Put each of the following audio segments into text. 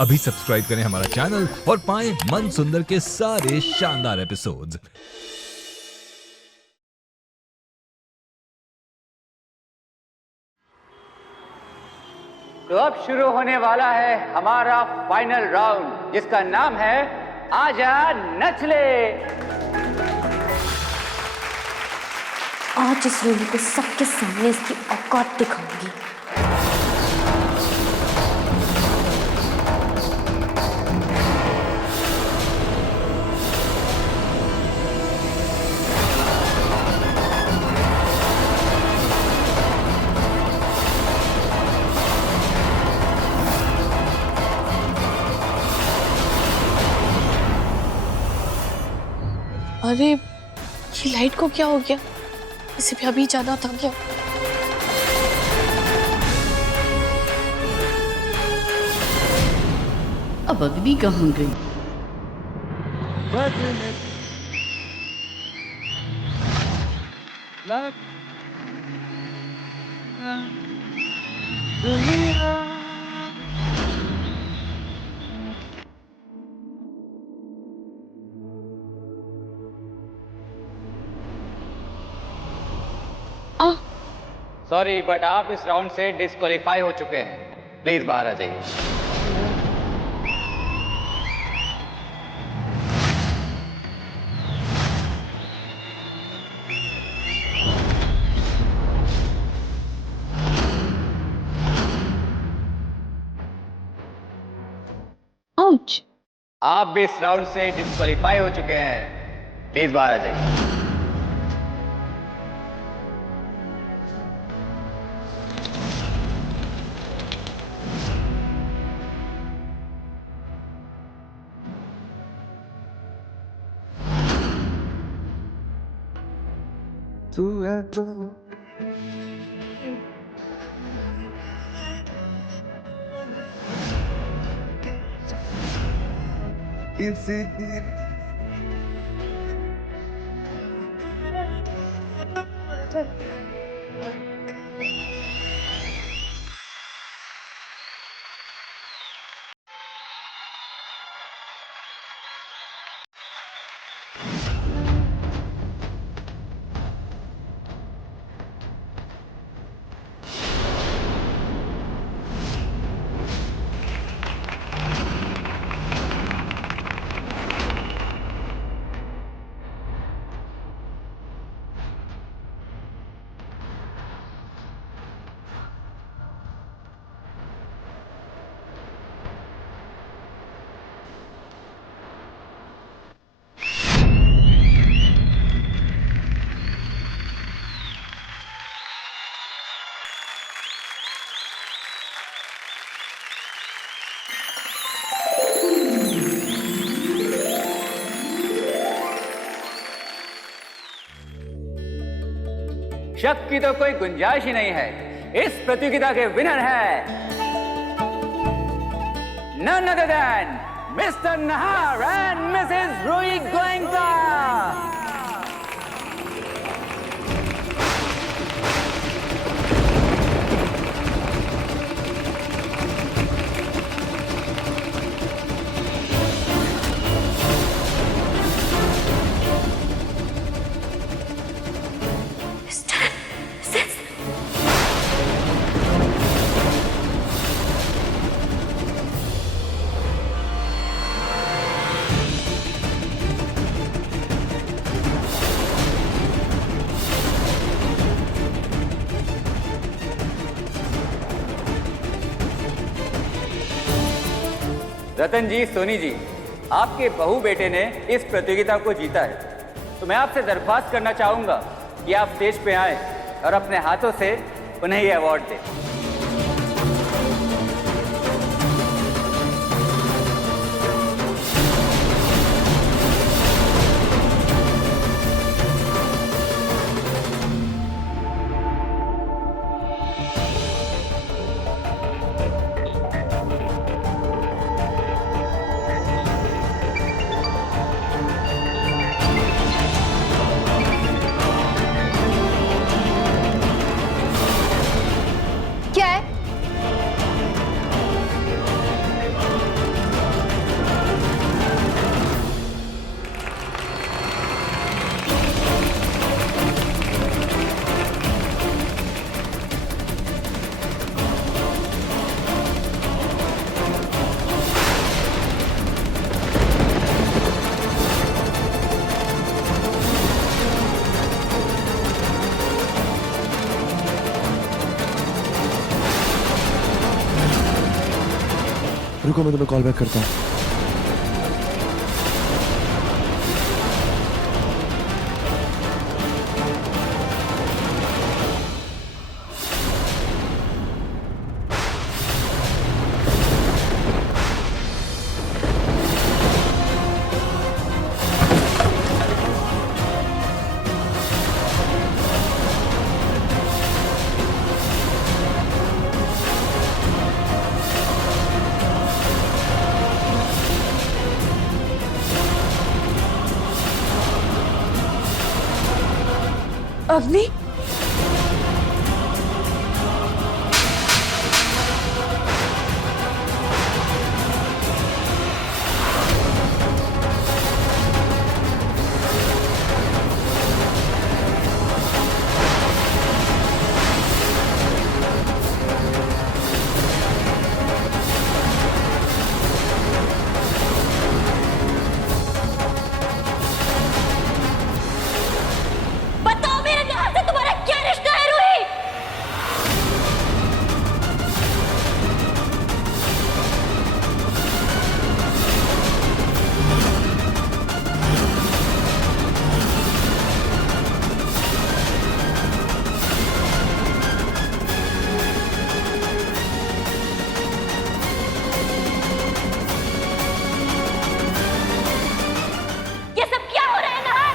अभी सब्सक्राइब करें हमारा चैनल और पाएं मन सुंदर के सारे शानदार एपिसोड्स। तो अब शुरू होने वाला है हमारा फाइनल राउंड, जिसका नाम है आजा नच ले। आज इस रोली को सबके सामने इसकी औकात दिखाऊंगी। अरे ये लाइट को क्या हो गया? इसे भी अभी ज्यादा था क्या? अब अग्नि कहाँ गई? सॉरी बट आप इस राउंड से डिस्क्वालीफाई हो चुके हैं। प्लीज बाहर आ जाइए। आउच! आप भी इस राउंड से डिस्क्वालीफाई हो चुके हैं। प्लीज बाहर आ जाइए। शक की तो कोई गुंजाइश ही नहीं है। इस प्रतियोगिता के विनर है none other than Mr. Nahar and Mrs. Rui Goenka। रतन जी, सोनी जी, आपके बहू बेटे ने इस प्रतियोगिता को जीता है, तो मैं आपसे दरख्वास्त करना चाहूंगा कि आप स्टेज पे आएं और अपने हाथों से उन्हें ये अवार्ड दें। रुको, मैं तुम्हें कॉल बैक करता हूँ। अग्नि, बताओ मेरे नहार से तुम्हारा क्या रिश्ता है रूही? ये सब क्या हो रहा है नहार?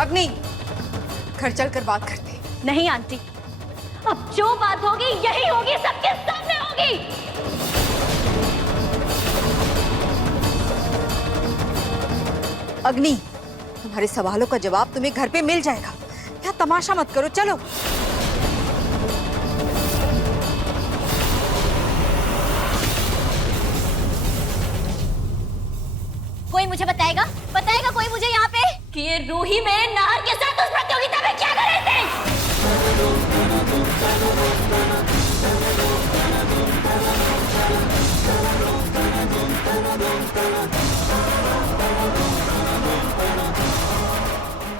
अग्नि, घर चलकर बात करते हैं। नहीं आंटी, अब जो बात होगी यही होगी, सबके सामने होगी। अग्नि, तुम्हारे सवालों का जवाब तुम्हें घर पे मिल जाएगा। यहाँ तमाशा मत करो, चलो। कोई मुझे बताएगा कोई मुझे यहाँ पे कि ये रूही मेरे नहर के साथ उस प्रतियोगिता में क्या कर रहे थे?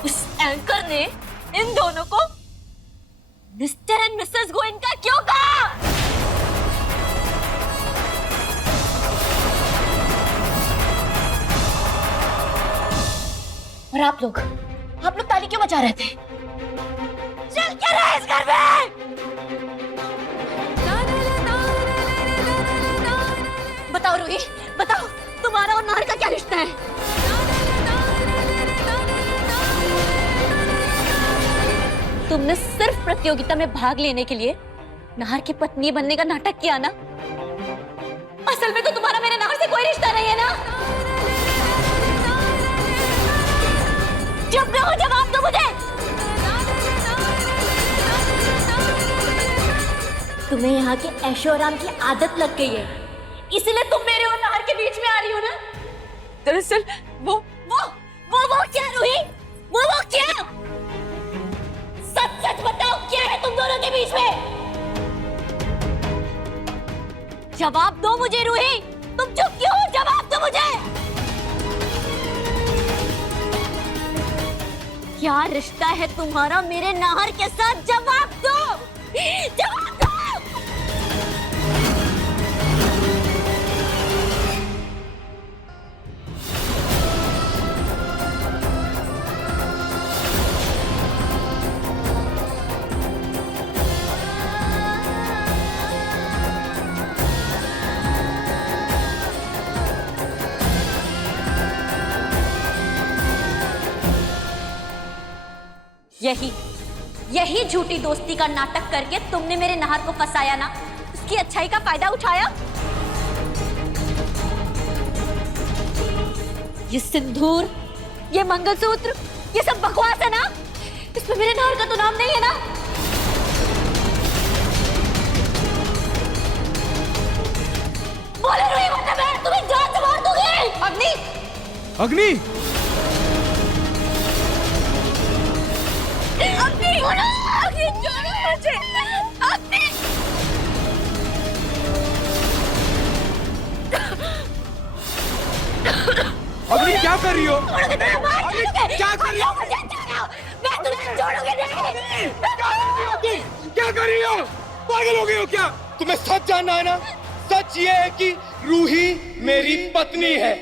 उस एंकर ने इन दोनों को मिस्टर एंड मिसेस गोयनका क्यों कहा? और आप लोग ताली क्यों बजा रहे थे? चल क्या रहा है इस घर में? बताओ रूही, बताओ तुम्हारा और नाहर का क्या रिश्ता है? तुमने सिर्फ प्रतियोगिता में भाग लेने के लिए नाहर की पत्नी बनने का नाटक किया ना? असल में तो तुम्हारा मेरे नाहर से कोई रिश्ता नहीं है ना? चुप रहो, जवाब दो मुझे। तुम्हें यहाँ के ऐशो आराम की आदत लग गई है, इसलिए तुम मेरे और नाहर के बीच में आ रही हो ना? दरअसल वो क्या रूही? वो क्या? सच सच बताओ, क्या है तुम दोनों के बीच में? जवाब दो मुझे रूही, तुम चुप क्यों हो? जवाब दो मुझे। क्या रिश्ता है तुम्हारा मेरे नाहर के साथ? जवाब दो, जवाब दो। यही झूठी दोस्ती का नाटक करके तुमने मेरे नाहर को फंसाया ना? उसकी अच्छाई का फायदा उठाया? ये सिंदूर, ये मंगलसूत्र, ये सब बकवास है ना? इसमें मेरे नाहर का तो नाम नहीं है ना? बोले रूही, वरना मैं तुम्हें जान से मार दूंगी। अग्नि, अग्नि, अग्नि छोड़ो, अग्नि छोड़ो मुझे, अग्नि। अग्नि क्या कर रही हो? छोड़ोगे तो मैं मार दूंगी। क्या कर रही हो? मुझे छोड़ो, मैं तुम्हें छोड़ूंगी नहीं। क्या कर रही हो? पागल हो गई हो क्या? तुम्हें सच जानना है ना? सच ये है कि रूही मेरी पत्नी है।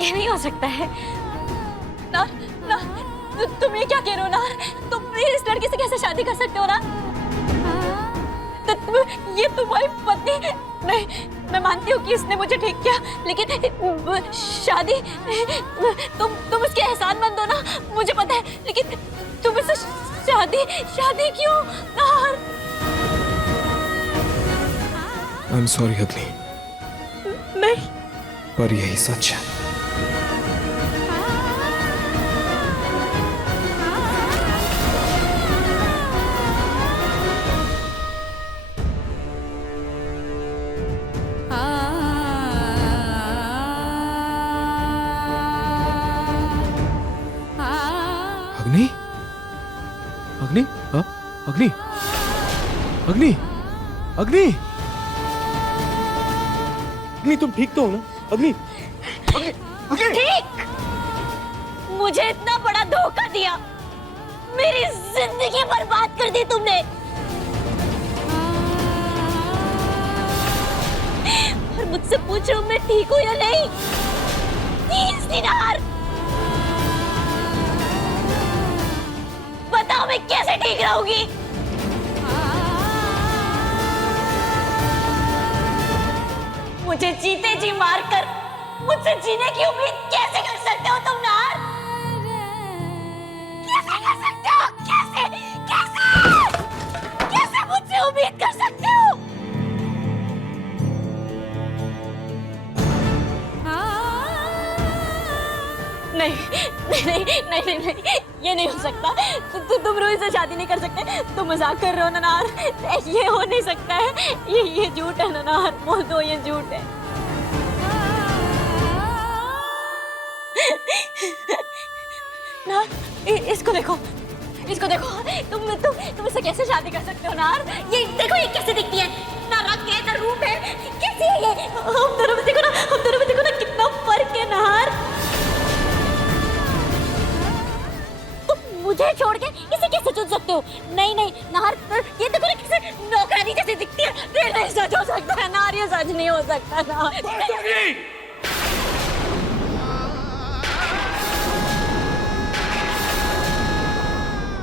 ये नहीं हो सकता है। नार, नार, तुम ये क्या कह रहे हो नार? तुम इस लड़के से कैसे शादी कर सकते हो ना? ये तुम्हारी पत्नी नहीं, मैं मानती हूँ कि इसने मुझे ठीक किया, लेकिन शादी तुम उसके एहसानमंद हो ना, मुझे पता है, लेकिन तुम इससे शादी क्यों नार? आई एम सॉरी अग्नि, नहीं, पर यही सच है। अग्नि, अग्नि, हाँ, अग्नि, अग्नि, अग्नि, अग्नि, तुम ठीक तो हो ना? अग्नि, अग्नि, अग्नि। ठीक, मुझे इतना बड़ा धोखा दिया, मेरी जिंदगी बर्बाद कर दी तुमने, और मुझसे पूछ रहे हो मैं ठीक हूँ या नहीं? 30 दिनार, बताओ मैं कैसे ठीक रहूंगी? मुझे जीते जी मारकर मुझसे जीने की उम्मीद कैसे कर सकते हो तुम नार? कैसे कर सकते हो? कैसे कैसे मुझसे उम्मीद कर सकते हो? नहीं नहीं नहीं नहीं नहीं, ये नहीं हो सकता। तुम रोहित से शादी नहीं कर सकते, तुम मजाक कर रहे हो नार, ये हो नहीं सकता है, ये झूठ है नार, बोल दो ये झूठ है। नार, इसको देखो, इसको देखो, तुम इससे कैसे शादी कर सकते हो नार? ये देखो, ये कैसे दिखती है ना, रंग है ना रूप है, कैसे है ये? हम दोनों में देखो ना कितना फर्क है नार। मुझे छोड़ के इसे कैसे चुन सकते हो? नहीं नहीं नार, ये देखो ना कैसे नौकरानी जैसे दिखती है, ये नहीं सच हो सकता है नार, ये सच नहीं हो सकता नार।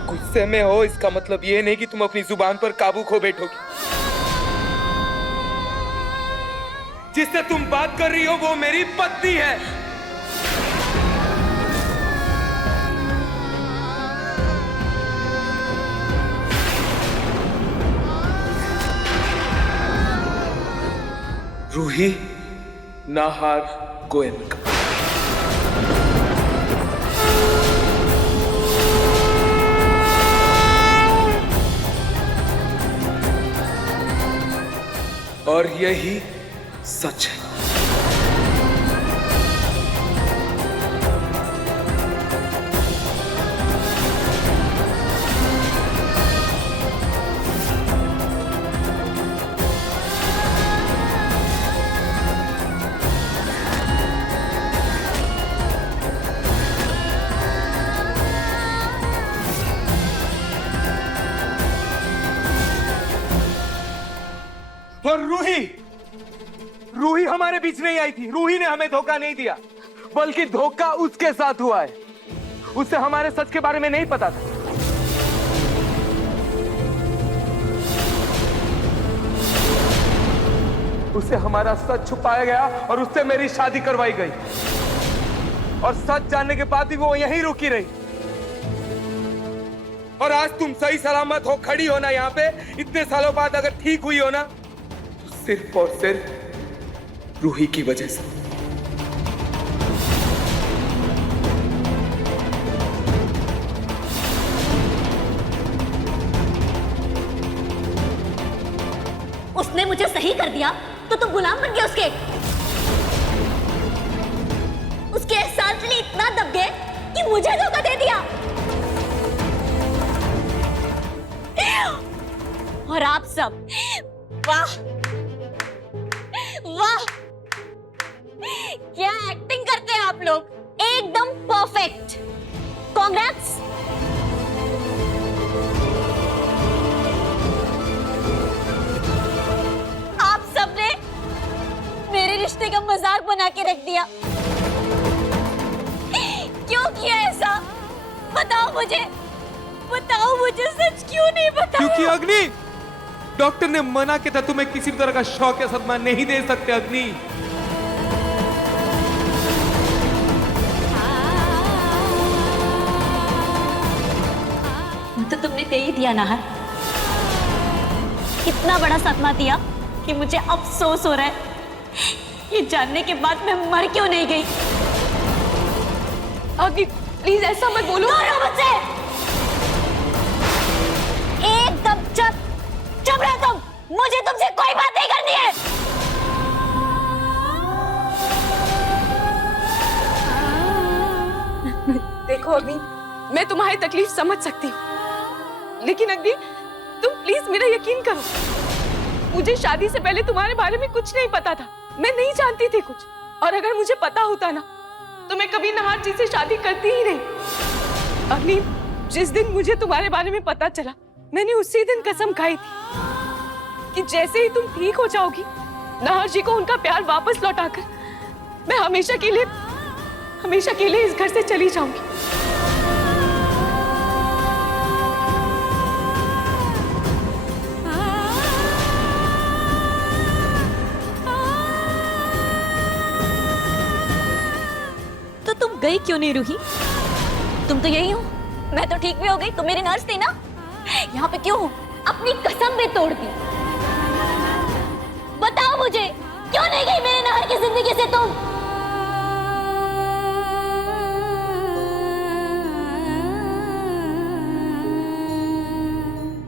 गुस्से में हो इसका मतलब ये नहीं कि तुम अपनी जुबान पर काबू खो बैठोगी। जिससे तुम बात कर रही हो वो मेरी पत्नी है। रूही नाहर गोयनका। और यही सच है। और रूही रूही हमारे बीच नहीं आई थी। रूही ने हमें धोखा नहीं दिया, बल्कि धोखा उसके साथ हुआ है। उसे हमारे सच के बारे में नहीं पता था। उसे हमारा सच छुपाया गया और उससे मेरी शादी करवाई गई, और सच जानने के बाद भी वो यहीं रुकी रही। और आज तुम सही सलामत हो, खड़ी हो ना यहाँ पे, इतने सालों बाद अगर ठीक हुई हो ना, तो सिर्फ और सिर्फ रूही की वजह से। उसने मुझे सही कर दिया तो तुम गुलाम बन गए उसके एहसास के लिए इतना दब गए कि मुझे धोखा दे दिया। और आप सब, वाह वाह, क्या एक्टिंग करते हैं आप लोग, एकदम परफेक्ट। कांग्रेट्स। आप सबने मेरे रिश्ते का मजाक बना के रख दिया। क्यों किया ऐसा? बताओ मुझे सच क्यों नहीं बताया? क्योंकि अग्नि, डॉक्टर ने मना किया था, तुम्हें किसी भी तरह का शौक या सदमा नहीं दे सकते अग्नि। तो तुमने दे ही दिया ना। कितना बड़ा सदमा दिया कि मुझे अफसोस हो रहा है ये जानने के बाद मैं मर क्यों नहीं गई। अग्नि प्लीज ऐसा मत बोलो। मुझसे एकदम चुप रहो तुम। मुझे तुमसे कोई बात नहीं करनी है। देखो अग्नि, मैं तुम्हारी तकलीफ समझ सकती हूँ, लेकिन अग्नि तुम प्लीज मेरा यकीन करो। मुझे शादी से पहले तुम्हारे बारे में कुछ नहीं पता था, मैं नहीं जानती थी कुछ। और अगर मुझे पता होता ना तो मैं कभी नहार जी से शादी करती ही नहीं। अग्नि, जिस दिन मुझे तुम्हारे बारे में पता चला, मैंने उसी दिन कसम खाई थी कि जैसे ही तुम ठीक हो जाओगी, नहार जी को उनका प्यार वापस लौटाकर मैं हमेशा के लिए इस घर से चली जाऊंगी। तो तुम गई क्यों नहीं रूही? तुम तो यही हो। मैं तो ठीक भी हो गई, तुम मेरी नर्स थी ना। यहाँ पे क्यों अपनी कसम भी तोड़ दी? बताओ मुझे, क्यों नहीं गई मेरे नहर की जिंदगी से तुम?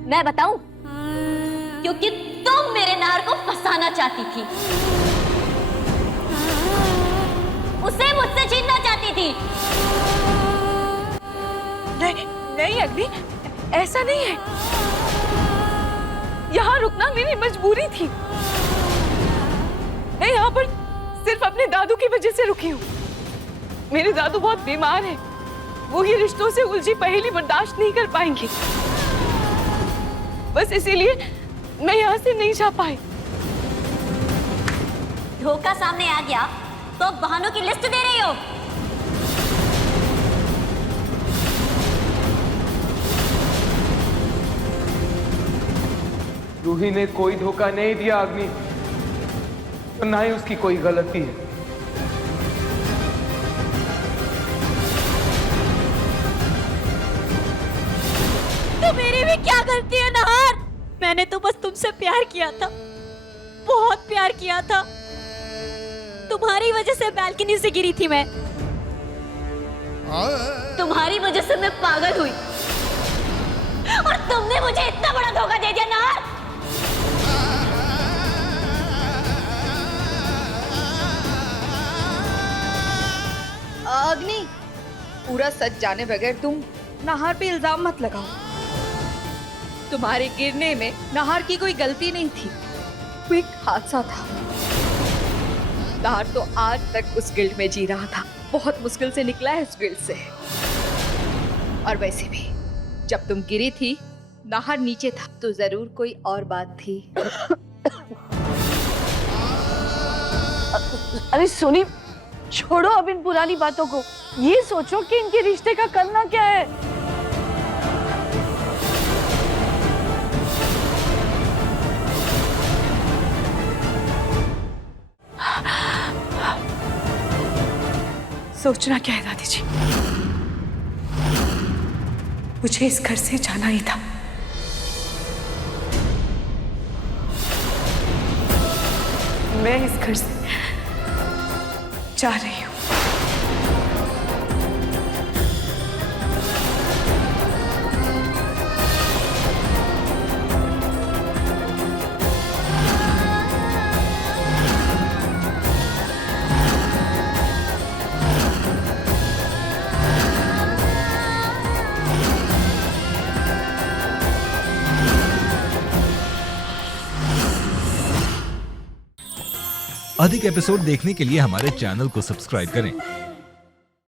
मैं बताऊं? क्योंकि तुम मेरे नहर को फंसाना चाहती थी, उसे मुझसे छीनना चाहती थी। नहीं अग्नि, ऐसा नहीं है। यहाँ रुकना मेरी मजबूरी थी। मैं यहाँ पर सिर्फ अपने दादू की वजह से रुकी हूँ। मेरे दादू बहुत बीमार हैं। वो ही रिश्तों से उलझी पहेली बर्दाश्त नहीं कर पाएंगे। बस इसीलिए मैं यहाँ से नहीं जा पाई। धोखा सामने आ गया तो अब बहानों की लिस्ट दे रही हो। रूही ने कोई धोखा नहीं दिया अग्नि, और ना ही उसकी कोई गलती है। तो मेरी भी क्या गलती है नहार? मैंने तो बस तुमसे प्यार किया था, बहुत प्यार किया था। तुम्हारी वजह से बालकनी से गिरी थी मैं। तुम्हारी वजह से मैं पागल हुई, और तुमने मुझे इतना बड़ा धोखा दे दिया नहार। अग्नि, पूरा सच जाने बगैर तुम नाहर पे इल्जाम मत लगाओ। तुम्हारे गिरने में नाहर की कोई गलती नहीं थी, वो एक हादसा था। नाहर तो आज तक उस गिल्ड में जी रहा था, बहुत मुश्किल से निकला है उस गिल्ड से। और वैसे भी जब तुम गिरी थी, नाहर नीचे था, तो जरूर कोई और बात थी। अरे सोनी, छोड़ो अब इन पुरानी बातों को। ये सोचो कि इनके रिश्ते का करना क्या है। सोचना क्या है दादी जी, मुझे इस घर से जाना ही था। मैं इस घर से जा रही हूँ। अधिक एपिसोड देखने के लिए हमारे चैनल को सब्सक्राइब करें